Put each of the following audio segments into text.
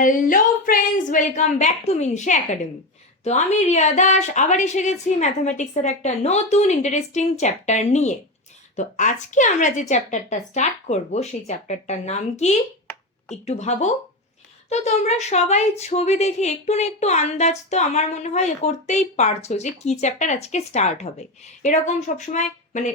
Hello friends welcome back to Minsha academy তো আমি রিয়া দাস, আবার এসে গেছি ম্যাথামেটিক্সের একটা নতুন ইন্টারেস্টিং চ্যাপ্টার নিয়ে। তো আজকে আমরা যে চ্যাপ্টারটা স্টার্ট করব, সেই চ্যাপ্টারটার নাম কি? একটু ভাবো। তো তোমরা সবাই ছবি দেখে একটু না একটু আন্দাজ তো আমার মনে হয় করতেই পারছ যে কি চ্যাপ্টার আজকে স্টার্ট হবে। এরকম সবসময় মানে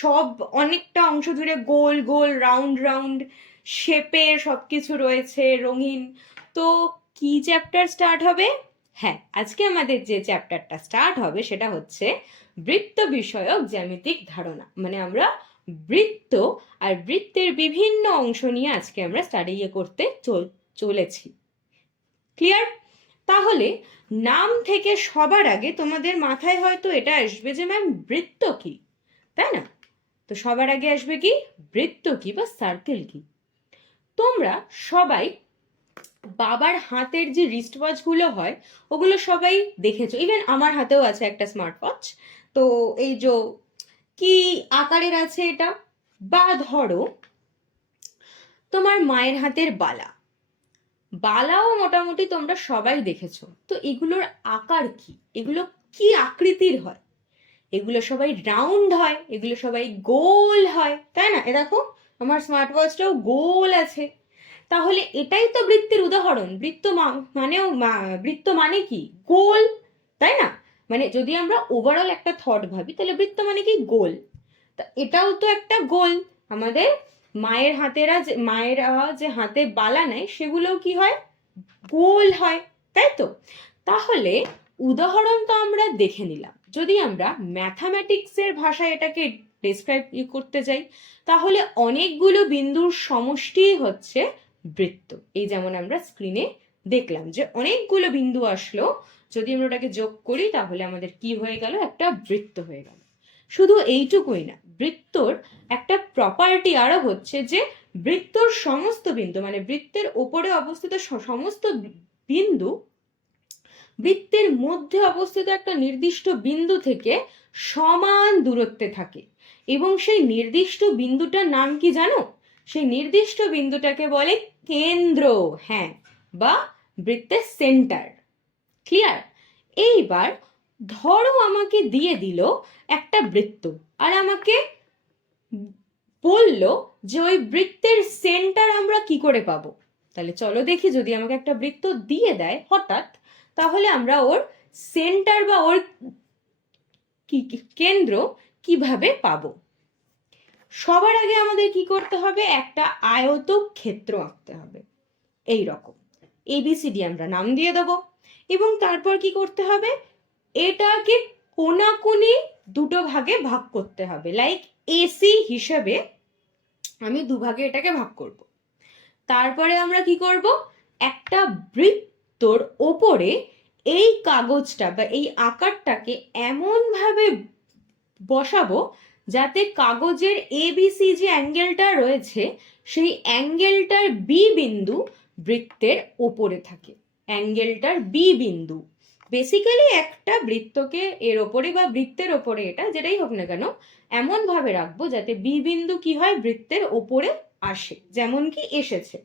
সব অনেকটা অংশ জুড়ে গোল গোল রাউন্ড রাউন্ড শেপের সব কিছু রয়েছে, রঙিন। তো কি চ্যাপ্টার স্টার্ট হবে? হ্যাঁ আজকে আমাদের যে চ্যাপ্টারটা স্টার্ট হবে সেটা হচ্ছে বৃত্ত বিষয়ক জ্যামিতিক ধারণা। মানে আমরা বৃত্ত আর বৃত্তের বিভিন্ন অংশ নিয়ে আজকে আমরা স্টাডি করতে চল- চলেছি। ক্লিয়ার তাহলে নাম থেকে সবার আগে তোমাদের মাথায় হয়তো এটা আসবে যে ম্যাম বৃত্ত কি, তাই না? তো সবার আগে আসবে কি? বৃত্ত কি বা সার্কেল কি? তোমরা সবাই বাবার হাতের যে রিস্ট ওয়াচগুলো হয়, ওগুলো সবাই দেখেছ। ইভেন আমার হাতেও আছে একটা স্মার্ট ওয়াচ তো এই যে, কি আকারের আছে এটা? বা ধরো, তোমার মায়ের হাতের বালা। বালাও মোটামুটি তোমরা সবাই দেখেছ। তো এগুলোর আকার কি? এগুলো কি আকৃতির হয়? এগুলো সবাই রাউন্ড হয়, এগুলো সবাই গোল হয়, তাই না? এ দেখো আমার স্মার্ট ওয়াচটাও গোল আছে। তাহলে এটাই তো বৃত্তের উদাহরণ। বৃত্ত মানেও বৃত্ত মানে কি? গোল, তাই না? মানে যদি আমরা ওভারঅল একটা থট ভাবি, তাহলে বৃত্ত মানে কি? গোল। তা এটাও তো একটা গোল। আমাদের মায়ের হাতেরা যে মায়েরা যে হাতে বালা নেয় সেগুলোও কি হয়? গোল হয়, তাই তো? তাহলে উদাহরণ তো আমরা দেখে নিলাম। যদি আমরা ম্যাথামেটিক্সের ভাষায় এটাকে ডেসক্রাইব করতে যাই, তাহলে অনেকগুলো বিন্দুর সমষ্টি হচ্ছে বৃত্ত। এই যেমন আমরা স্ক্রিনে দেখলাম যে অনেকগুলো বিন্দু আসলো, যদি আমরা ওটাকে যোগ করি তাহলে আমাদের কি হয়ে গেল? একটা বৃত্ত হয়ে গেল। শুধু এইটুকুই না, বৃত্তর একটা প্রপার্টি আরও হচ্ছে যে বৃত্তর সমস্ত বিন্দু মানে বৃত্তের ওপরে অবস্থিত সমস্ত বিন্দু, বৃত্তের মধ্যে অবস্থিত একটা নির্দিষ্ট বিন্দু থেকে সমান দূরত্বে থাকে। এবং সেই নির্দিষ্ট বিন্দুটার নাম কি জানো? সেই নির্দিষ্ট বিন্দুটাকে বলে কেন্দ্র হ্যাঁ বা বৃত্তের সেন্টার ক্লিয়ার এইবার ধরো আমাকে দিয়ে দিল একটা বৃত্ত আর আমাকে বলল যে ওই বৃত্তের সেন্টার আমরা কি করে পাবো? তাহলে চলো দেখি যদি আমাকে একটা বৃত্ত দিয়ে দেয় হঠাৎ, তাহলে আমরা ওর সেন্টার বা ওর কি, কেন্দ্র কীভাবে পাবো? সবার আগে আমাদের কি করতে হবে? একটা আয়ত ক্ষেত্র আঁকতে হবে। এই রকম। এবিসিডি আমরা নাম দিয়ে দেবো। এবং তারপর কি করতে হবে? এটাকে কোনাকুনি দুটো ভাগে ভাগ করতে হবে। লাইক এসি হিসেবে আমি দুভাগে এটাকে ভাগ করব। তারপরে আমরা কি করব? একটা বৃত্তর ওপরে এই কাগজটা বা এই আকারটাকে এমনভাবে বসাবো যাতে কাগজের এবিসি যে অ্যাঙ্গেলটা রয়েছে, সেই অ্যাঙ্গেলটার বি বিন্দু বৃত্তের ওপরে থাকে। অ্যাঙ্গেলটার বি বিন্দু। বেসিক্যালি একটা বৃত্তকে এর ওপরে বা বৃত্তের ওপরে এটা, যেটাই হোক না কেন এমন ভাবে রাখব যাতে বি বিন্দু কি হয়, বৃত্তের ওপরে আসে, যেমন কি এসেছে।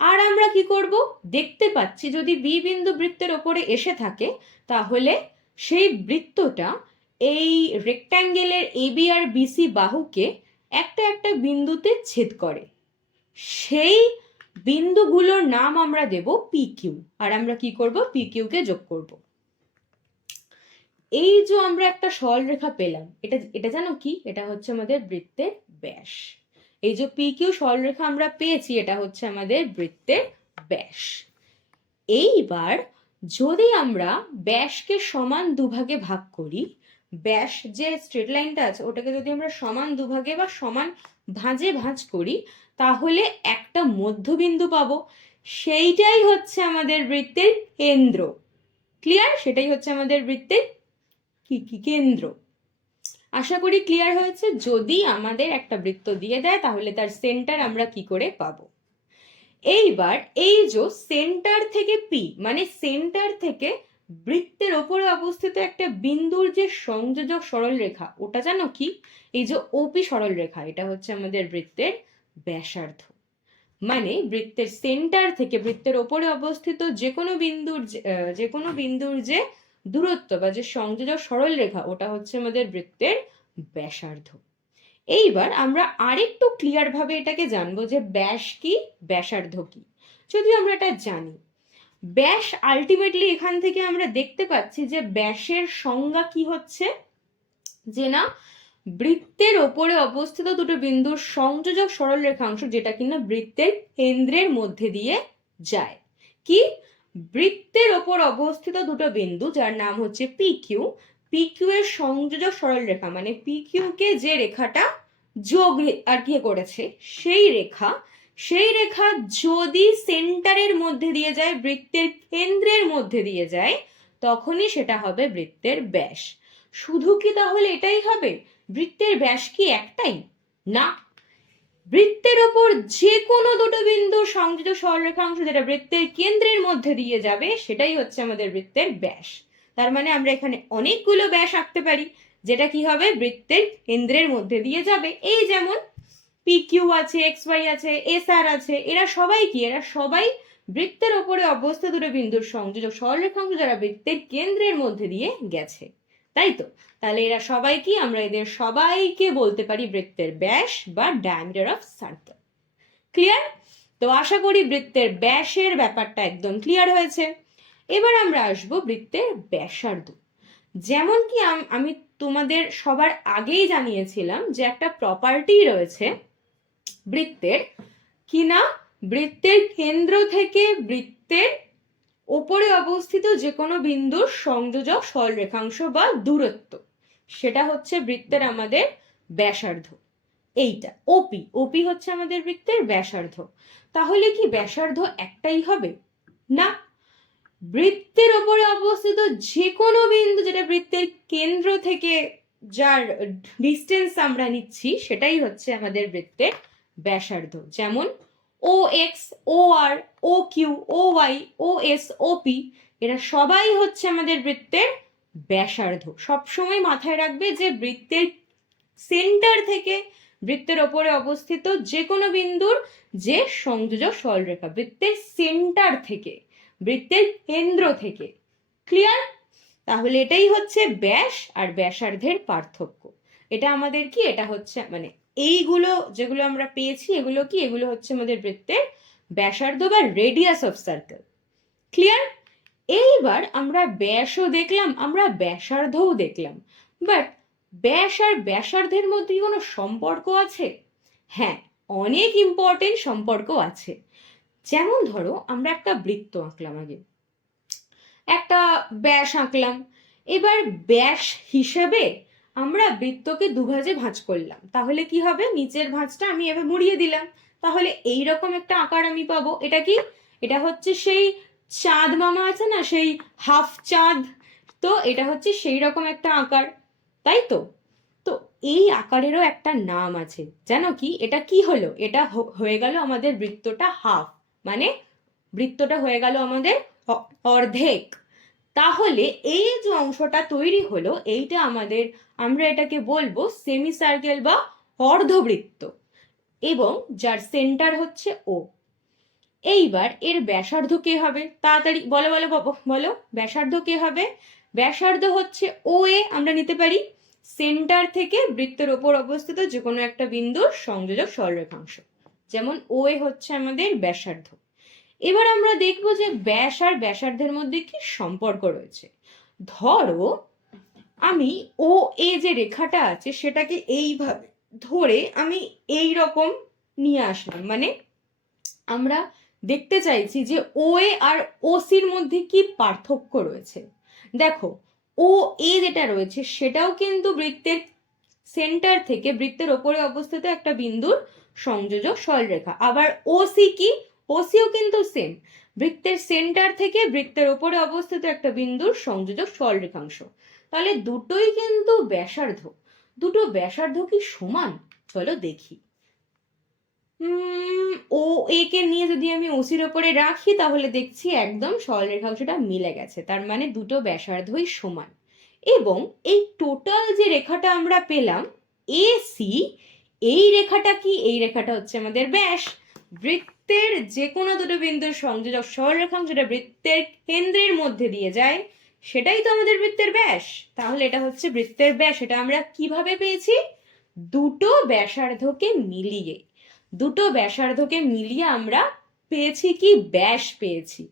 আর আমরা কি করব? দেখতে পাচ্ছি যদি বি বিন্দু বৃত্তের ওপরে এসে থাকে, তাহলে সেই বৃত্তটা এই রেক্ট্যাঙ্গেলের এবি আর বিসি বাহুকে একটা একটা বিন্দুতে ছেদ করে। সেই বিন্দুগুলোর নাম আমরা দেব পি কিউ আর আমরা কি করব? পি কিউকে যোগ করব। এই যে আমরা একটা সরলরেখা পেলাম, এটা এটা জানো কি? এটা হচ্ছে আমাদের বৃত্তের ব্যাস। এই যে পি কিউ সরলরেখা আমরা পেয়েছি, এটা হচ্ছে আমাদের বৃত্তের ব্যাস। এইবার যদি আমরা ব্যাসকে সমান দুভাগে ভাগ করি, ব্যাস যে স্ট্রেট লাইনটা আছে, ওটাকে যদি আমরা সমান দুভাগে বা সমান ভাঁজে ভাঁজ করি, তাহলে একটা মধ্যবিন্দু পাবো। সেইটাই হচ্ছে আমাদের বৃত্তের কেন্দ্র। ক্লিয়ার সেটাই হচ্ছে আমাদের বৃত্তের কি কি কেন্দ্র। আশা করি ক্লিয়ার হয়েছে। যদি আমাদের একটা বৃত্ত দিয়ে দেয়, তাহলে তার সেন্টার আমরা কি করে পাবো? এইবার এই যে সেন্টার থেকে পি মানে সেন্টার থেকে বৃত্তের ওপরে অবস্থিত একটা বিন্দুর যে সংযোজক সরল রেখা ওটা জানো কি? এই যে ওপি সরল রেখা এটা হচ্ছে আমাদের বৃত্তের ব্যাসার্ধ। মানে বৃত্তের সেন্টার থেকে বৃত্তের ওপরে অবস্থিত যে কোনো বিন্দুর যে- কোনো বিন্দুর যে দূরত্ব বা যে সংযোজক সরল রেখা ওটা হচ্ছে আমাদের বৃত্তের ব্যাসার্ধ। এইবার আমরা আরেকটু ক্লিয়ার ভাবে এটাকে জানব যে ব্যাস কি, ব্যাসার্ধ কি। যদিও আমরা এটা জানি। ব্যাস আলটিমেটলি এখান থেকে আমরা দেখতে পাচ্ছি যে ব্যাসের সংজ্ঞা কি হচ্ছে? যে না, বৃত্তের ওপরে অবস্থিত দুটো বিন্দুর সংযোজক সরল রেখাংশ যেটা কিনা বৃত্তের কেন্দ্রের মধ্যে দিয়ে যায়। কি? বৃত্তের ওপর অবস্থিত দুটো বিন্দু যার নাম হচ্ছে পি কিউ পি কিউ এর সংযোজক সরল রেখা মানে পি কিউ কে যে রেখাটা যোগ আর কি করেছে, সেই রেখা সেই রেখা যদি সেন্টারের মধ্যে দিয়ে যায়, বৃত্তের কেন্দ্রের মধ্যে দিয়ে যায়, তখনই সেটা হবে বৃত্তের ব্যাস। শুধু কি তাহলে এটাই হবে? বৃত্তের ব্যাস কি একটাই? না। বৃত্তের ওপর যে কোনো দুটো বিন্দুর সংযোজক সরলরেখাংশ যেটা বৃত্তের কেন্দ্রের মধ্যে দিয়ে যাবে, সেটাই হচ্ছে আমাদের বৃত্তের ব্যাস। তার মানে আমরা এখানে অনেকগুলো ব্যাস আঁকতে পারি, যেটা কি হবে? বৃত্তের কেন্দ্রের মধ্যে দিয়ে যাবে। এই যেমন পি কিউ আছে এক্স ওয়াই আছে এস আর আছে, এরা সবাই কি? এরা সবাই বৃত্তের ওপরে অবস্থিত দুটো বিন্দুর সংযোজক সরলরেখাংশ যারা বৃত্তের কেন্দ্রের মধ্যে দিয়ে গেছে। তাই তো? তাহলে এরা সবাই কি? আমরা এদের সবাইকে বলতে পারি বৃত্তের ব্যাস বা ডায়ামিটার অফ সার্কেল ক্লিয়ার তো আশা করি বৃত্তের ব্যাসের ব্যাপারটা একদম ক্লিয়ার হয়েছে। এবার আমরা আসব বৃত্তের ব্যাসার্ধ। যেমন কি আমি তোমাদের সবার আগেই জানিয়েছিলাম যে একটা প্রপার্টি রয়েছে বৃত্তের, কি না? বৃত্তের কেন্দ্র থেকে বৃত্তের ওপরে অবস্থিত যে কোনো বিন্দুর সংযোজক সরলরেখাংশ বা দূরত্ব। সেটা হচ্ছে বৃত্তের আমাদের ব্যাসার্ধ। এইটা ওপি ওপি হচ্ছে আমাদের বৃত্তের ব্যাসার্ধ। তাহলে কি ব্যাসার্ধ একটাই হবে? না বৃত্তের ওপরে অবস্থিত যে কোনো বিন্দু যেটা বৃত্তের কেন্দ্র থেকে যার ডিস্টেন্স আমরা নিচ্ছি, সেটাই হচ্ছে আমাদের বৃত্তের ব্যাসার্ধ। যেমন O X O R O Q O Y O S O P এরা সবাই হচ্ছে আমাদের বৃত্তের ব্যাসার্ধ। সবসময় মাথায় রাখবে যে বৃত্তের সেন্টার থেকে বৃত্তের ওপরে অবস্থিত যে কোনো বিন্দুর যে সংযোজক সরলরেখা, বৃত্তের সেন্টার থেকে। বৃত্তের কেন্দ্র থেকে। ক্লিয়ার তাহলে এটাই হচ্ছে ব্যাস আর ব্যাসার্ধের পার্থক্য। এটা আমাদের কি? এটা হচ্ছে মানে এইগুলো যেগুলো আমরা পেয়েছি, এগুলো কি? এগুলো হচ্ছে আমাদের বৃত্তের ব্যাসার্ধ বা রেডিয়াস অফ সার্কেল ক্লিয়ার এইবার আমরা ব্যাসও দেখলাম, আমরা ব্যাসার্ধও দেখলাম। বাট ব্যাস আর ব্যাসার্ধের মধ্যে কোনো সম্পর্ক আছে? হ্যাঁ অনেক ইম্পর্টেন্ট সম্পর্ক আছে। যেমন ধরো, আমরা একটা বৃত্ত আঁকলাম আগে। একটা ব্যাস আঁকলাম। এবার ব্যাস হিসেবে আমরা বৃত্তকে দুভাজে ভাঁজ করলাম। তাহলে কি হবে? নিচের ভাঁজটা আমি এভাবে মুড়িয়ে দিলাম। তাহলে এই রকম একটা আকার আমি পাবো। এটা কি? এটা হচ্ছে সেই চাঁদ মামা আছে না? সেই হাফ চাঁদ। তো এটা হচ্ছে সেই রকম একটা আকার। তাই তো? তো এই আকারেরও একটা নাম আছে। জানো কি? এটা কি হলো? এটা হয়ে গেল আমাদের বৃত্তটা হাফ। মানে বৃত্তটা হয়ে গেল আমাদের অর্ধেক। তাহলে এই যে অংশটা তৈরি হলো এইটা আমাদের আমরা এটাকে বলব সেমি সার্কেল বা অর্ধবৃত্ত। এবং যার সেন্টার হচ্ছে ও এইবার এর ব্যাসার্ধ কে হবে? তাড়াতাড়ি বলো বলো বলো, ব্যাসার্ধ কে হবে? ব্যাসার্ধ হচ্ছে ও এ আমরা নিতে পারি সেন্টার থেকে বৃত্তের ওপর অবস্থিত যে কোনো একটা বিন্দুর সংযোজক সরলরেখাংশ। যেমন ও এ হচ্ছে আমাদের ব্যাসার্ধ। এবার আমরা দেখব যে ব্যাস আর ব্যাসার্ধের মধ্যে কি সম্পর্ক রয়েছে। ধরো আমি ও এ যে রেখাটা আছে সেটাকে এইভাবে ধরে আমি এই রকম নিয়ে আসলাম। মানে আমরা দেখতে চাইছি যে ও এ আর ও সির মধ্যে কি পার্থক্য রয়েছে। দেখো, ও এ যেটা রয়েছে সেটাও কিন্তু বৃত্তের সেন্টার থেকে, বৃত্তের ওপরে অবস্থিত একটা বিন্দুর সংযোজক সরলরেখা। আবার ও সি কি? ওসিও কিন্তু সেম বৃত্তের সেন্টার থেকে বৃত্তের ওপরে অবস্থিত একটা বিন্দুর সংযোজক সরলরেখাংশ। তাহলে দুটোই কিন্তু ব্যাসার্ধ। দুটো ব্যাসার্ধ কি সমান? চলো দেখি। ও এ কে নিয়ে যদি আমি ওসির ওপরে রাখি, তাহলে দেখছি একদম সরলরেখাংশটা মিলে গেছে। তার মানে দুটো ব্যাসার্ধই সমান। এবং এই টোটাল যে রেখাটা আমরা পেলাম এ সি এই রেখাটা কি? এই রেখাটা হচ্ছে আমাদের ব্যাস। বৃত্তের যে কোনো দুটো বিন্দুর সংযোজক সরলরেখাংশ যেটা বৃত্তের কেন্দ্রের মধ্যে দিয়ে যায়, সেটাই তো আমাদের বৃত্তের ব্যাস। তাহলে এটা হচ্ছে বৃত্তের ব্যাস। এটা আমরা কীভাবে পেয়েছি? দুটো ব্যাসার্ধকে মিলিয়ে। দুটো ব্যাসার্ধকে মিলিয়ে আমরা পেয়েছি কি? ব্যাস পেয়েছি।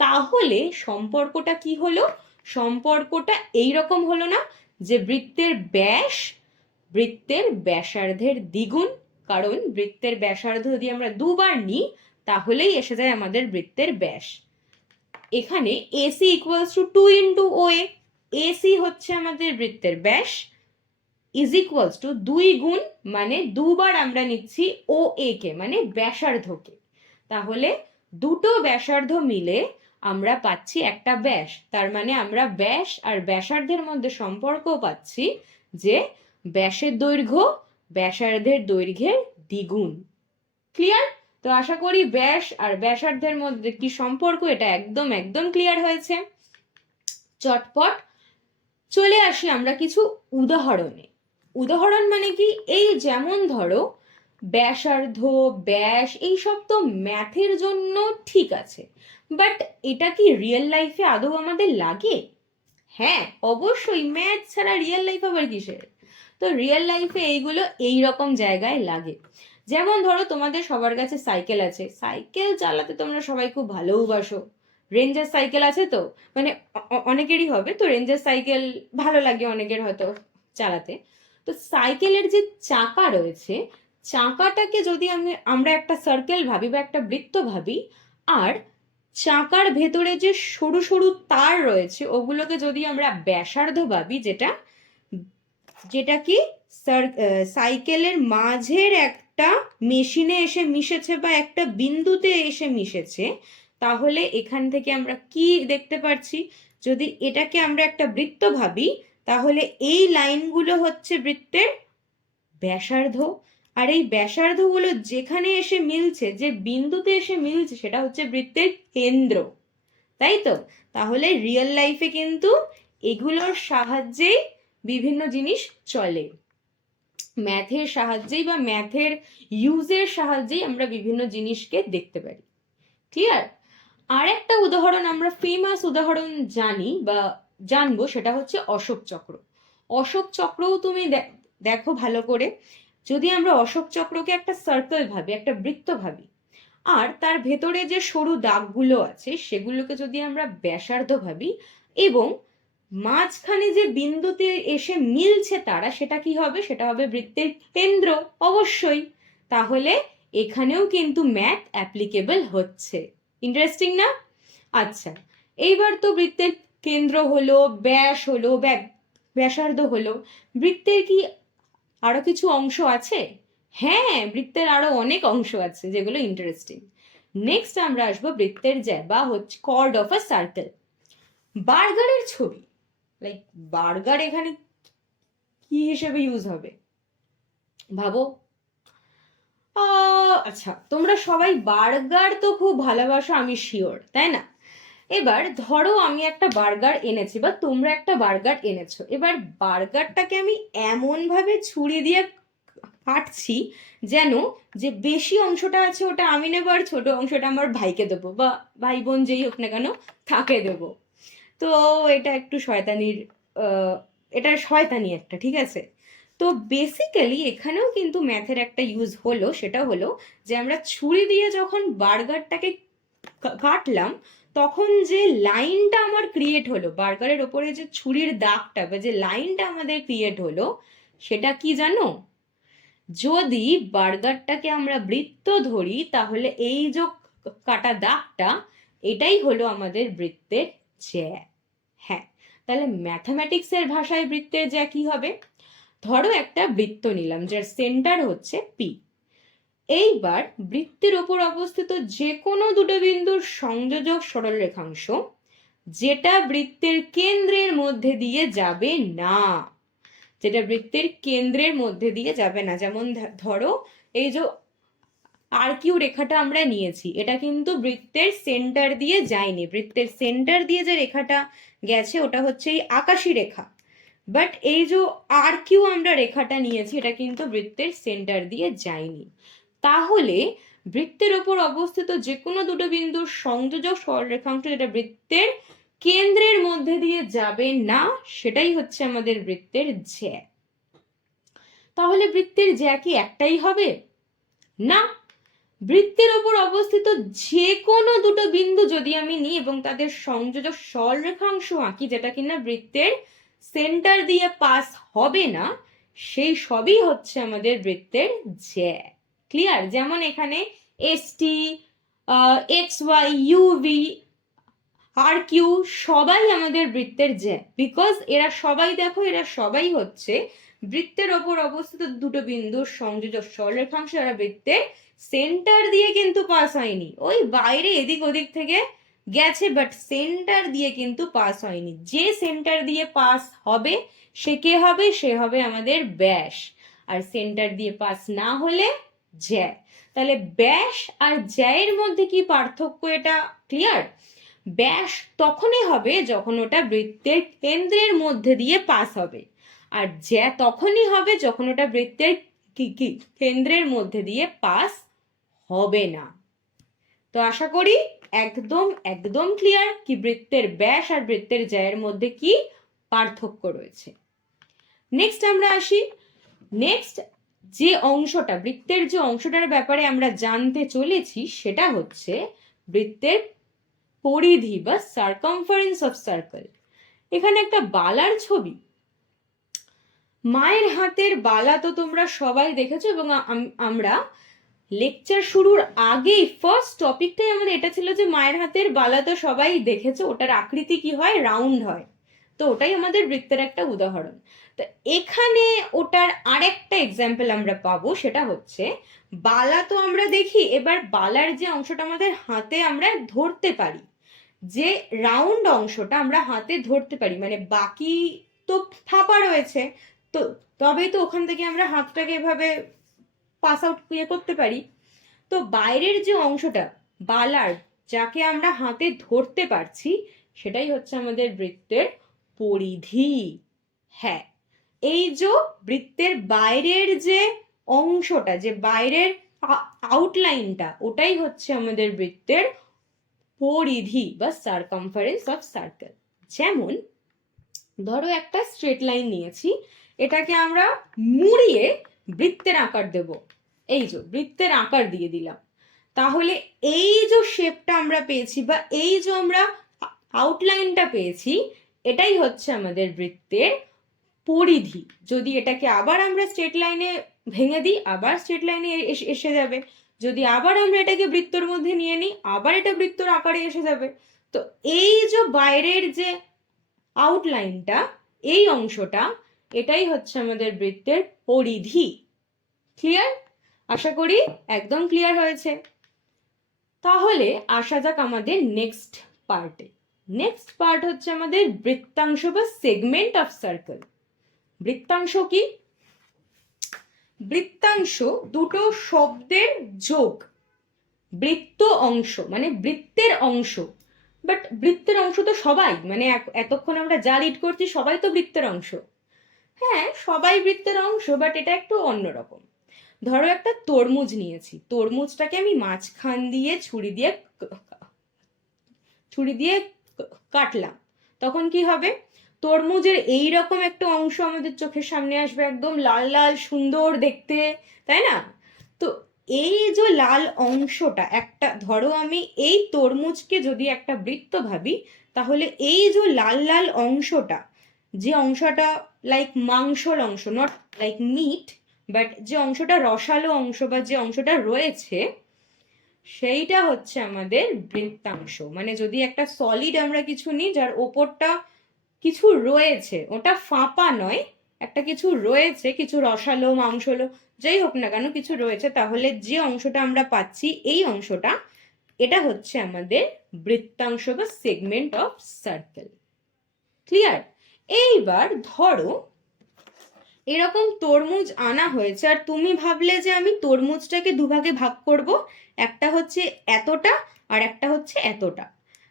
তাহলে সম্পর্কটা কি হলো? সম্পর্কটা এই রকম হলো না যে বৃত্তের ব্যাস বৃত্তের ব্যাসার্ধের দ্বিগুণ। কারণ বৃত্তের ব্যাসার্ধ যদি আমরা দুবার নিই, তাহলেই এসে যায় আমাদের বৃত্তের ব্যাস। এখানে AC equals to two into O A AC হচ্ছে আমাদের বৃত্তের ব্যাস ইজ ইকুয়ালস টু দুই গুণ মানে দুবার আমরা নিচ্ছি ও এ কে মানে ব্যাসার্ধকে। তাহলে দুটো ব্যাসার্ধ মিলে আমরা পাচ্ছি একটা ব্যাস। তার মানে আমরা ব্যাস আর ব্যাসার্ধের মধ্যে সম্পর্ক পাচ্ছি যে ব্যাসের দৈর্ঘ্য, ব্যাসার্ধের দৈর্ঘ্যের দ্বিগুণ। ক্লিয়ার তো আশা করি ব্যাস আর ব্যাসার্ধের মধ্যে কি সম্পর্ক? এটা একদম একদম ক্লিয়ার হয়েছে। চটপট। চলে আসি আমরা কিছু উদাহরণে। উদাহরণ মানে কি? এই যেমন ধরো, ব্যাসার্ধ, ব্যাস এইসব তো ম্যাথের জন্য ঠিক আছে। বাট এটা কি রিয়েল লাইফে আদৌ আমাদের লাগে? হ্যাঁ অবশ্যই ম্যাথ ছাড়া রিয়েল লাইফ আবার কিসের? তো রিয়েল লাইফে এইগুলো এই রকম জায়গায় লাগে। যেমন ধরো তোমাদের সবার কাছে সাইকেল আছে। সাইকেল চালাতে তোমরা সবাই খুব ভালোবাসো রেঞ্জার সাইকেল আছে তো? মানে অনেকেরই হবে তো রেঞ্জার সাইকেল ভালো লাগে অনেকের হয়তো চালাতে। তো সাইকেলের যে চাকা রয়েছে, চাকাটাকে যদি আমি, আমরা একটা সার্কেল ভাবি বা একটা বৃত্ত ভাবি, আর চাকার ভেতরে যে সরু সরু তার রয়েছে, ওগুলোকে যদি আমরা ব্যাসার্ধ ভাবি, যেটা যেটা কি? সাইকেলের মাঝের একটা মেশিনে এসে মিশেছে বা একটা বিন্দুতে এসে মিশেছে, তাহলে এখান থেকে আমরা কি দেখতে পাচ্ছি যদি এটাকে আমরা একটা বৃত্ত ভাবি, তাহলে এই লাইনগুলো হচ্ছে বৃত্তের ব্যাসার্ধ। আর এই ব্যাসার্ধগুলো যেখানে এসে মিলছে, যে বিন্দুতে এসে মিলছে, সেটা হচ্ছে বৃত্তের কেন্দ্র। তাই তো? তাহলে রিয়েল লাইফে কিন্তু এগুলোর সাহায্যেই বিভিন্ন জিনিস চলে। ম্যাথের সাহায্যেই বা ম্যাথের ইউজের সাহায্যেই আমরা বিভিন্ন জিনিসকে দেখতে পারি। ক্লিয়ার আর একটা উদাহরণ আমরা ফেমাস উদাহরণ জানি বা জানব, সেটা হচ্ছে অশোক চক্র। অশোক চক্রও তুমি দেখো ভালো করে। যদি আমরা অশোক চক্রকে একটা সার্কেল ভাবি, একটা বৃত্ত ভাবি, আর তার ভেতরে যে সরু দাগগুলো আছে, সেগুলোকে যদি আমরা ব্যাসার্ধ ভাবি, এবং মাঝখানে যে বিন্দুতে এসে মিলছে তারা, সেটা কি হবে? সেটা হবে বৃত্তের কেন্দ্র, অবশ্যই। তাহলে এখানেও কিন্তু ম্যাথ অ্যাপ্লিকেবল হচ্ছে। ইন্টারেস্টিং না? আচ্ছা এইবার তো বৃত্তের কেন্দ্র হলো, ব্যাস হলো ব্যা- ব্যাসার্ধ হলো। বৃত্তের কি আরও কিছু অংশ আছে? হ্যাঁ বৃত্তের আরও অনেক অংশ আছে যেগুলো ইন্টারেস্টিং নেক্সট আমরা আসব বৃত্তের জ্যা, বা হচ্ছে কর্ড অফ আ সার্কেল বার্গারের ছবি। লাইক বার্গার এখানে কি হিসেবে ইউজ হবে? ভাবো। আচ্ছা তোমরা সবাই বার্গার তো খুব ভালোবাসো, আমি শিওর তাই না? এবার ধরো আমি একটা বার্গার এনেছি, বা তোমরা একটা বার্গার এনেছো। এবার বার্গারটাকে আমি এমন ভাবে ছুরি দিয়ে কাটছি যেন যে বেশি অংশটা আছে ওটা আমি নেব আর ছোট অংশটা আমার ভাইকে দেবো, বা ভাই বোন যেই হোক না কেন, তাকে দেবো। তো এটা একটু শয়তানির এটা শয়তানি একটা, ঠিক আছে? তো বেসিক্যালি এখানেও কিন্তু ম্যাথের একটা ইউজ হলো, সেটা হলো যে আমরা ছুরি দিয়ে যখন বার্গারটাকে কাটলাম, তখন যে লাইনটা আমার ক্রিয়েট হলো, বার্গারের ওপরে যে ছুরির দাগটা বা যে লাইনটা আমাদের ক্রিয়েট হলো, সেটা কি জানো? যদি বার্গারটাকে আমরা বৃত্ত ধরি, তাহলে এই যে কাটা দাগটা, এটাই হলো আমাদের বৃত্তের জ্যা হ্যাঁ তাহলে ম্যাথামেটিক্সের ভাষায় বৃত্তের জ্যা কি হবে? ধরো একটা বৃত্ত নিলাম, যার সেন্টার হচ্ছে পি এইবার বৃত্তের ওপর অবস্থিত যে কোনো দুটো বিন্দুর সংযোজক সরল রেখাংশ যেটা বৃত্তের কেন্দ্রের মধ্যে দিয়ে যাবে না। যেটা বৃত্তের কেন্দ্রের মধ্যে দিয়ে যাবে না, যেমন ধরো এই যে আর কিউ রেখাটা আমরা নিয়েছি। এটা কিন্তু বৃত্তের সেন্টার দিয়ে যায়নি। বৃত্তের সেন্টার দিয়ে যে রেখাটা গেছে, ওটা হচ্ছে এই আকাশী রেখা। বাট এই যে আর কিউ আমরা রেখাটা নিয়েছি, এটা কিন্তু বৃত্তের সেন্টার দিয়ে যায়নি। তাহলে বৃত্তের ওপর অবস্থিত যে কোনো দুটো বিন্দুর সংযোজক সরলরেখাংশ যেটা বৃত্তের কেন্দ্রের মধ্যে দিয়ে যাবে না, সেটাই হচ্ছে আমাদের বৃত্তের জ্যা। তাহলে বৃত্তের জ্যা কি একটাই হবে? না। বৃত্তের ওপর অবস্থিত যে কোনো দুটো বিন্দু যদি আমি নিই এবং তাদের সংযোজক সরলরেখাংশ আঁকি যেটা কিনা বৃত্তের সেন্টার দিয়ে পাস হবে না, সেই সবই হচ্ছে আমাদের বৃত্তের জ্যা ক্লিয়ার যেমন এখানে S T X Y UV R Q সবাই আমাদের বৃত্তের জ্যা বিকজ এরা সবাই দেখো, এরা সবাই হচ্ছে বৃত্তের ওপর অবস্থিত দুটো বিন্দুর সংযোজক সরলরেখাংশ এরা বৃত্তের সেন্টার দিয়ে কিন্তু পাস হয়নি। ওই বাইরে এদিক ওদিক থেকে গেছে বাট সেন্টার দিয়ে কিন্তু পাস হয়নি। যে সেন্টার দিয়ে পাস হবে, সে কে হবে? সে হবে আমাদের ব্যাস আর সেন্টার দিয়ে পাস না হলে জ্যা তাহলে ব্যাস আর জ্যায়ের মধ্যে কি পার্থক্য এটা ক্লিয়ার ব্যাস তখনই হবে যখন ওটা বৃত্তের কেন্দ্রের মধ্যে দিয়ে পাস হবে। আর জ্যা তখনই হবে যখন ওটা বৃত্তের কি কি, কেন্দ্রের মধ্যে দিয়ে পাস হবে না। তো আশা করি একদম একদম ক্লিয়ার কি বৃত্তের ব্যাস আর বৃত্তের জ্যায়ের মধ্যে কি পার্থক্য রয়েছে। নেক্সট আমরা আসি। নেক্সট যে অংশটা, বৃত্তের যে অংশটার ব্যাপারে আমরা জানতে চলেছি সেটা হচ্ছে বৃত্তের পরিধি বা সার্কমফারেন্স অফ সার্কেল এখানে একটা বালার ছবি। মায়ের হাতের বালা তো তোমরা সবাই দেখেছ এবং আম- আমরা লেকচার শুরুর আগেই ফার্স্ট টপিকটাই আমাদের এটা ছিল যে মায়ের হাতের বালা তো সবাই দেখেছ, ওটার আকৃতি কি হয়? রাউন্ড হয়। তো ওটাই আমাদের বৃত্তের একটা উদাহরণ। তো এখানে ওটার আরেকটা এক্সাম্পল আমরা পাবো, সেটা হচ্ছে বালা তো আমরা দেখি, এবার বালার যে অংশটা আমাদের হাতে আমরা ধরতে পারি। যে রাউন্ড অংশটা আমরা হাতে ধরতে পারি মানে বাকি তো ফাঁপা রয়েছে, তো তবেই তো ওখান থেকে আমরা হাতটাকে এভাবে পাস আউট ইয়ে করতে পারি। তো বাইরের যে অংশটা, বালার, যাকে আমরা হাতে ধরতে পারছি, সেটাই হচ্ছে আমাদের বৃত্তের পরিধি। হ্যাঁ এই যে বৃত্তের বাইরের যে অংশটা, যে বাইরের আউটলাইনটা ওটাই হচ্ছে আমাদের বৃত্তের পরিধি বা সার্কামফারেন্স অফ সার্কেল যেমন, ধরো একটা স্ট্রেট লাইন নিয়েছি, এটাকে আমরা মুড়িয়ে বৃত্তের আকার দেব। এই যে বৃত্তের আকার দিয়ে দিলাম। তাহলে এই যে শেপটা আমরা পেয়েছি বা এই যে আমরা আউটলাইনটা পেয়েছি, এটাই হচ্ছে আমাদের বৃত্তের পরিধি। যদি এটাকে আবার আমরা স্ট্রেট লাইনে ভেঙে দিই, আবার স্ট্রেট লাইনে এসে যাবে। যদি আবার আমরা এটাকে বৃত্তর মধ্যে নিয়ে নিই, আবার এটা বৃত্তর আকারে এসে যাবে। তো এই যে বাইরের যে আউটলাইনটা এই অংশটা, এটাই হচ্ছে আমাদের বৃত্তের পরিধি। ক্লিয়ার আশা করি একদম ক্লিয়ার হয়েছে। তাহলে আসা যাক আমাদের নেক্সট পার্টে নেক্সট পার্ট হচ্ছে আমাদের বৃত্তাংশ বা সেগমেন্ট অফ সার্কেল বৃত্তাংশ কি? বৃত্তাংশ দুটো শব্দের যোগ। বৃত্ত অংশ মানে বৃত্তের অংশ। বাট বৃত্তের অংশ তো সবাই মানে এতক্ষণ আমরা যা রিড করছি সবাই তো বৃত্তের অংশ। হ্যাঁ সবাই বৃত্তের অংশ বাট এটা একটু অন্যরকম। ধরো একটা তরমুজ নিয়েছি। তরমুজটাকে আমি মাঝখান দিয়ে ছুরি দিয়ে ছুরি দিয়ে কাটলাম। তখন কি হবে? তরমুজের এই রকম একটা অংশ আমাদের চোখের সামনে আসবে একদম লাল লাল, সুন্দর দেখতে, তাই না? তো এই যে লাল অংশটা, একটা, ধরো আমি এই তরমুজকে যদি একটা বৃত্ত ভাবি, তাহলে এই যে লাল লাল অংশটা, যে অংশটা লাইক মাংসর অংশ নট লাইক মিট বাট যে অংশটা রসালো অংশ বা যে অংশটা রয়েছে, সেইটা হচ্ছে আমাদের বৃত্তাংশ। মানে যদি একটা সলিড আমরা কিছু নিই, যার ওপরটা কিছু রয়েছে, ওটা ফাঁপা নয়, একটা কিছু রয়েছে, কিছু রসালো, মাংসলো, যাই হোক না কেন কিছু রয়েছে, তাহলে যে অংশটা আমরা পাচ্ছি, এই অংশটা, এটা হচ্ছে আমাদের বৃত্তাংশ বা সেগমেন্ট অফ সার্কেল ক্লিয়ার এইবার ধরো এরকম তরমুজ আনা হয়েছে। আর তুমি ভাবলে যে আমি তরমুজটাকে দুভাগে ভাগ করব, একটা হচ্ছে এতটা আর একটা হচ্ছে এতটা।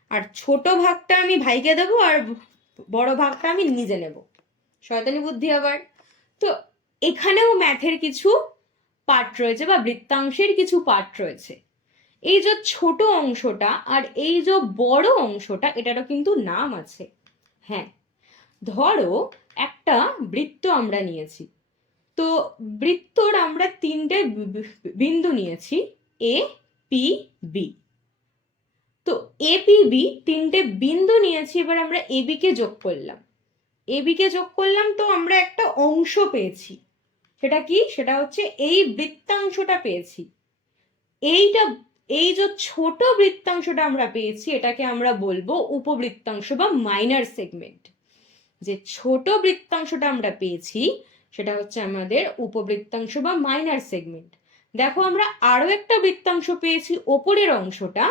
আর ছোট ভাগটা আমি ভাইকে দেবো আর বড় ভাগটা আমি নিজে নেব। শয়তানি বুদ্ধি আবার। তো এখানেও ম্যাথের কিছু পার্ট রয়েছে বা বৃত্তাংশের কিছু পার্ট রয়েছে। এই যে ছোট অংশটা আর এই যে বড় অংশটা, এটারও কিন্তু নাম আছে। হ্যাঁ ধরো একটা বৃত্ত আমরা নিয়েছি। তো বৃত্তর আমরা তিনটে বিন্দু নিয়েছি এ পি বি তো এ পি বি তিনটে বিন্দু নিয়েছি, এবার আমরা এ কে যোগ করলাম। এ কে যোগ করলাম তো আমরা একটা অংশ পেয়েছি। সেটা কি? সেটা হচ্ছে এই বৃত্তাংশটা পেয়েছি। এইটা, এই যে ছোট বৃত্তাংশটা আমরা পেয়েছি, এটাকে আমরা বলব উপবৃত্তাংশ বা মাইনার সেগমেন্ট যে ছোট বৃত্তাংশটা আমরা পেয়েছি, সেটা হচ্ছে আমাদের উপবৃত্তাংশ বা মাইনার সেগমেন্ট দেখো আমরা আরও একটা বৃত্তাংশ পেয়েছি ওপরের অংশটা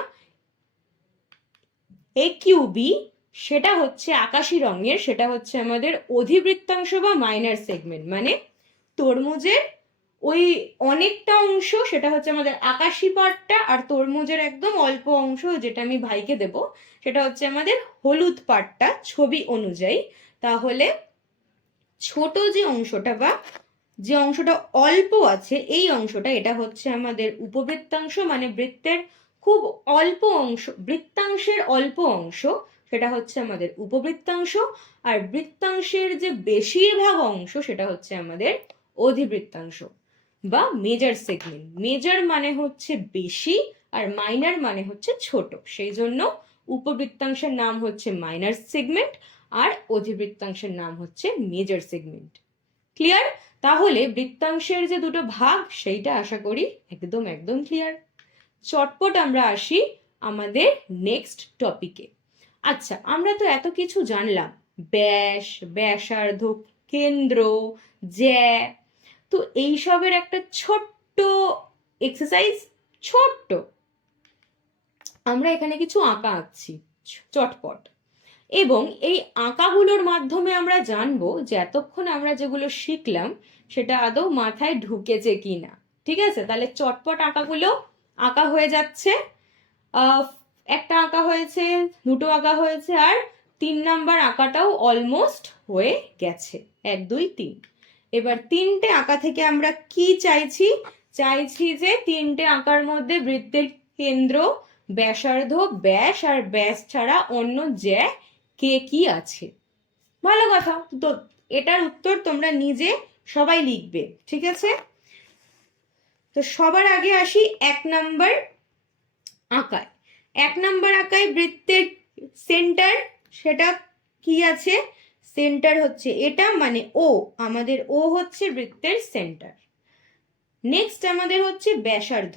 এ কিউবি সেটা হচ্ছে আকাশি রঙের, সেটা হচ্ছে আমাদের অধিবৃত্তাংশ বা মাইনার সেগমেন্ট মানে তরমুজের ওই অনেকটা অংশ, সেটা হচ্ছে আমাদের আকাশি পার্টটা আর তরমুজের একদম অল্প অংশ, যেটা আমি ভাইকে দেব, সেটা হচ্ছে আমাদের হলুদ পার্টটা ছবি অনুযায়ী। তাহলে ছোট যে অংশটা বা যে অংশটা অল্প আছে, এই অংশটা, এটা হচ্ছে আমাদের উপবৃত্তাংশ মানে বৃত্তের খুব অল্প অংশ, বৃত্তাংশের অল্প অংশ, সেটা হচ্ছে আমাদের উপবৃত্তাংশ, আর বৃত্তাংশের যে বেশিরভাগ অংশ, সেটা হচ্ছে আমাদের অধিবৃত্তাংশ বা মেজার সেগমেন্ট মেজার মানে হচ্ছে বেশি, আর মাইনার মানে হচ্ছে ছোট। সেই জন্য উপবৃত্তাংশের নাম হচ্ছে মাইনার সেগমেন্ট আর অধিবৃত্তাংশের নাম হচ্ছে মেজর সেগমেন্ট ক্লিয়ার তাহলে বৃত্তাংশের যে দুটো ভাগ, সেইটা আশা করি একদম একদম ক্লিয়ার চটপট আমরা আসি আমাদের নেক্সট টপিকে আচ্ছা আমরা তো এত কিছু জানলাম। ব্যাস, ব্যাসার্ধ, কেন্দ্র, জ্যা। তো এইসবের একটা ছোট্ট এক্সারসাইজ ছোট্ট। আমরা এখানে কিছু আঁকা আঁকছি, চটপট। এবং এই আঁকাগুলোর মাধ্যমে আমরা জানব যে এতক্ষণ আমরা যেগুলো শিখলাম, সেটা আদৌ মাথায় ঢুকেছে কি না ঠিক আছে? তাহলে চটপট আঁকাগুলো আঁকা হয়ে যাচ্ছে। একটা আঁকা হয়েছে, দুটো আঁকা হয়েছে, আর তিন নাম্বার আঁকাটাও অলমোস্ট হয়ে গেছে। এক, দুই, তিন। এবার তিনটে আঁকা থেকে আমরা কি চাইছি? চাইছি যে তিনটে আঁকার মধ্যে বৃত্তের কেন্দ্র, ব্যাসার্ধ, ব্যাস, আর ব্যাস ছাড়া অন্য জ্যা কে কি আছে? ভালো কথা। তো এটার উত্তর তোমরা নিজে সবাই লিখবে, ঠিক আছে? তো সবার আগে আসি এক নাম্বার আঁকায়। এক নাম্বার আঁকায় বৃত্তের সেন্টার, সেটা কি আছে? সেন্টার হচ্ছে এটা মানে ও, আমাদের ও হচ্ছে বৃত্তের সেন্টার। নেক্সট আমাদের হচ্ছে ব্যাসার্ধ।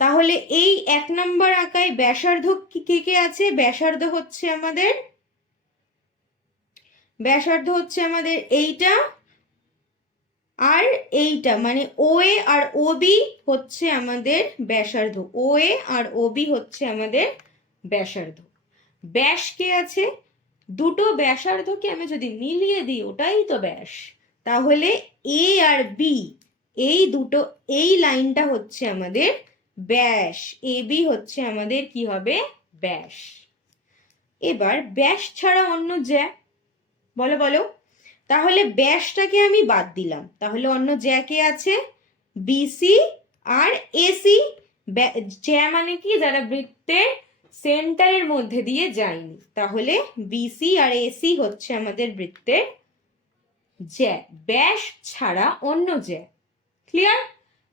তাহলে এই এক নম্বর আঁকায় ব্যাসার্ধ কে কে আছে? ব্যাসার্ধ হচ্ছে আমাদের ব্যাসার্ধ হচ্ছে আমাদের এইটা আর এইটা মানে ও এ আর ও বি হচ্ছে আমাদের ব্যাসার্ধ। ও এ আর ও বি হচ্ছে আমাদের ব্যাসার্ধ। ব্যাস কে আছে? দুটো ব্যাসার্ধকে আমি যদি মিলিয়ে দিই, ওটাই তো ব্যাস। তাহলে এ আর বি এই দুটো, এই লাইনটা হচ্ছে আমাদের ব্যাস। এ বি হচ্ছে আমাদের কি হবে? ব্যাস। এবার ব্যাস ছাড়া অন্য জ্যা বলো বলো। তাহলে ব্যাসটাকে আমি বাদ দিলাম। তাহলে অন্য জ্যাকে আছে বিসি আর এসি। জ্যা মানে কি? যারা বৃত্তের সেন্টারের মধ্যে দিয়ে যায়নি। তাহলে বিসি আর এসি হচ্ছে আমাদের বৃত্তের জ্যা। ব্যাস ছাড়া অন্য জ্যা। ক্লিয়ার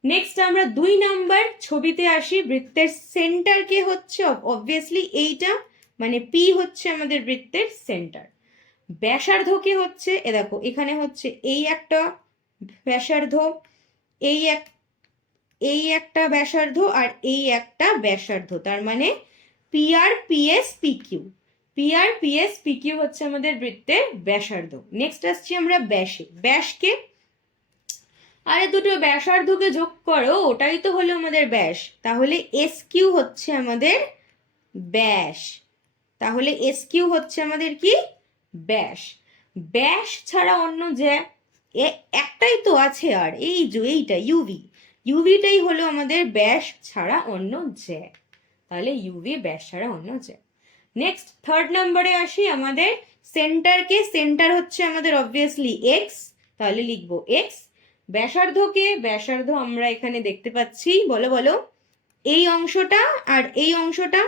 নেক্সট আমরা দুই নাম্বার ছবিতে আসি। বৃত্তের সেন্টার কে হচ্ছে অবভিয়াসলি এইটা। মানে পি হচ্ছে আমাদের বৃত্তের সেন্টার। ব্যাসার্ধ কে হচ্ছে? এ দেখো, এখানে হচ্ছে এই একটা ব্যাসার্ধ, এই এক, এই একটা ব্যাসার্ধ আর এই একটা ব্যাসার্ধ। তার মানে P R PS PQ P R PS PQ হচ্ছে আমাদের বৃত্তের ব্যাসার্ধ। নেক্সট আসছি আমরা ব্যাসে। ব্যাসকে, আরে দুটো ব্যাসার্ধকে যোগ করো, ওটাই তো হলো আমাদের ব্যাস। তাহলে এস কিউ হচ্ছে আমাদের ব্যাস। তাহলে এস কিউ হচ্ছে আমাদের কি? ব্যাস। ব্যাস ছাড়া অন্য যে একটাই তো আছে আর, এই যে, এইটা ইউভি ইউভিটাই হলো আমাদের ব্যাস ছাড়া অন্য জ্যা তাহলে ইউভি ব্যাস ছাড়া অন্য জ্যা নেক্সট থার্ড নাম্বারে আসি আমাদের সেন্টারকে সেন্টার হচ্ছে আমাদের অবভিয়াসলি এক্স তাহলে লিখব এক্স ব্যাসার্ধকে ব্যাসার্ধ আমরা এখানে দেখতে পাচ্ছি। বলো বলো। এই অংশটা আর এই অংশটা।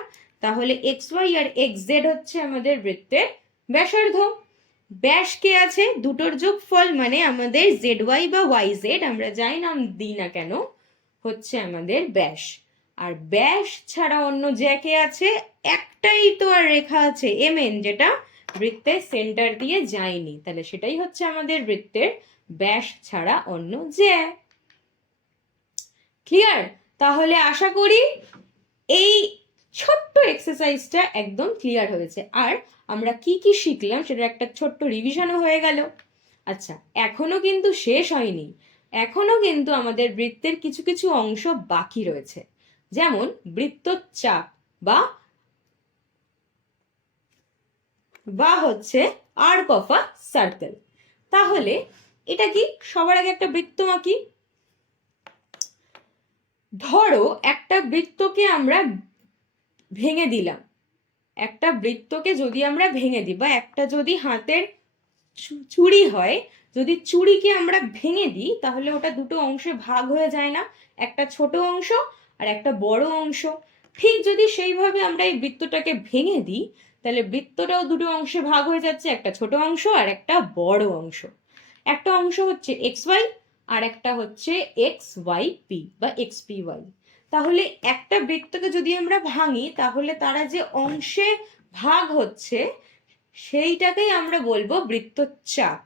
তাহলে এক্স ওয়াই আর এক্স জেড হচ্ছে আমাদের বৃত্তের ব্যাসার্ধ। ব্যাস কে আছে? দুটোর যোগফল মানে আমাদের জেড ওয়াই বা ওয়াই জেড আমরা যাই নাম দিই না কেন, হচ্ছে আমাদের ব্যাস। আর ব্যাস ছাড়া অন্য জ্যাকে আছে, একটাই তো আর রেখা আছে এম এন যেটা বৃত্তের সেন্টার দিয়ে যায়নি। তাহলে সেটাই হচ্ছে আমাদের বৃত্তের ব্যাস ছাড়া অন্য জ্যা ক্লিয়ার তাহলে আশা করি এই ছোট্ট এক্সারসাইজটা একদম ক্লিয়ার হয়েছে। আর আমরা কি কি শিখলাম সেটা একটা ছোট্ট রিভিশনও হয়ে গেল। আচ্ছা এখনও কিন্তু শেষ হয়নি। এখনও কিন্তু আমাদের বৃত্তের কিছু কিছু অংশ বাকি রয়েছে। যেমন বৃত্তচাপ বা বা হচ্ছে আর্ক অফ আ সার্কেল তাহলে এটা কি? সবার আগে একটা বৃত্ত আঁকি। ধরো একটা বৃত্তকে আমরা ভেঙে দিলাম। একটা বৃত্তকে যদি আমরা ভেঙে দিই বা একটা যদি হাতের চু- চুড়ি হয়, যদি চুড়িকে আমরা ভেঙে দিই, তাহলে ওটা দুটো অংশে ভাগ হয়ে যায় না। একটা ছোট অংশ আর একটা বড় অংশ। ঠিক যদি সেইভাবে আমরা এই বৃত্তটাকে ভেঙে দিই, তাহলে বৃত্তটাও দুটো অংশে ভাগ হয়ে যাচ্ছে, একটা ছোট অংশ আর একটা বড় অংশ। একটা অংশ হচ্ছে এক্স ওয়াই আর একটা হচ্ছে এক্স ওয়াই পি বা এক্স পি ওয়াই। তাহলে একটা বৃত্তকে যদি আমরা ভাঙি, তাহলে তারা যে অংশে ভাগ হচ্ছে, সেইটাকেই আমরা বলব বৃত্তচাপ।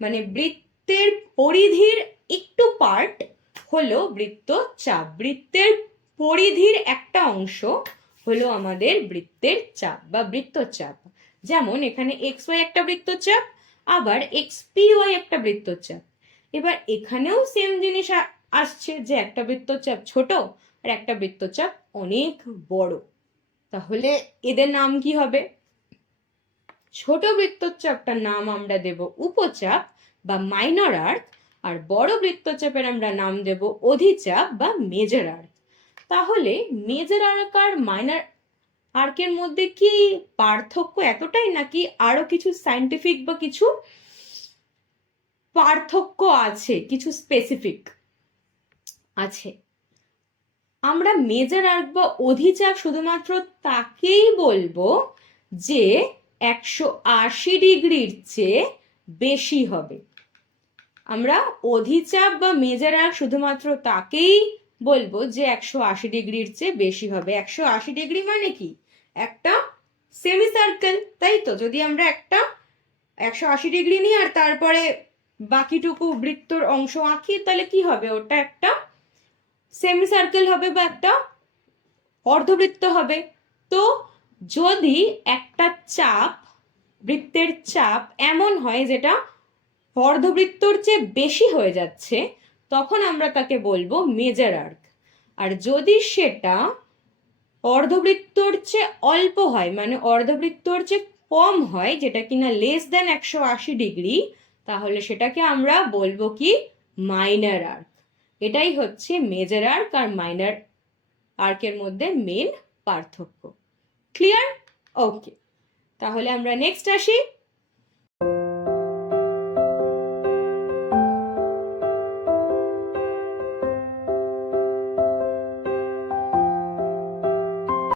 মানে বৃত্তের পরিধির একটু পার্ট হলো বৃত্তচাপ। বৃত্তের পরিধির একটা অংশ হলো আমাদের বৃত্তের চাপ বা বৃত্তচাপ। যেমন এখানে এক্স ওয়াই একটা বৃত্তচাপ, আবার এক্স পি ওয়াই একটা বৃত্তচাপ। এবার এখানেও সেম জিনিস আসছে যে একটা বৃত্তচাপ ছোট আর একটা বৃত্তচাপ অনেক বড়। তাহলে এদের নাম কি হবে? ছোট বৃত্তচাপটার নাম আমরা দেব উপচাপ বা মাইনর আর্ক আর বড় বৃত্তচাপের আমরা নাম দেব অধিচাপ বা মেজর আর্ক তাহলে মেজর আর্ক আর মাইনর আর্কের মধ্যে কি পার্থক্য এতটাই নাকি আরও কিছু সাইন্টিফিক বা কিছু পার্থক্য আছে, কিছু স্পেসিফিক আছে। আমরা মেজর আর্ক বা অধিচাপ শুধুমাত্র তাকেই বলব যে একশো আশি ডিগ্রির চেয়ে বেশি হবে। আমরা অধিচাপ বা মেজর আর্ক শুধুমাত্র তাকেই বলব যে একশো আশি ডিগ্রির চেয়ে বেশি হবে। একশো আশি ডিগ্রি মানে কি? একটা সেমি সার্কেল তাই তো? যদি আমরা একটা একশো আশি ডিগ্রি নিই আর তারপরে বাকিটুকু বৃত্তর অংশ আঁকি, তাহলে কি হবে? ওটা একটা সেমি সার্কেল হবে বা একটা অর্ধবৃত্ত হবে। তো যদি একটা চাপ, বৃত্তের চাপ এমন হয় যেটা অর্ধবৃত্তর চেয়ে বেশি হয়ে যাচ্ছে, তখন আমরা তাকে বলব মেজর আর্ক। আর যদি সেটা অর্ধবৃত্তর চেয়ে অল্প হয় মানে অর্ধবৃত্তর চেয়ে কম হয়, যেটা কিনা লেস দেন একশো আশি ডিগ্রি, তাহলে সেটাকে আমরা বলব কি? মাইনার আর্ক এটাই হচ্ছে মেজর আর্ক আর মাইনার আর্কের মধ্যে মেন পার্থক্য। ক্লিয়ার ওকে তাহলে আমরা নেক্সট আসি।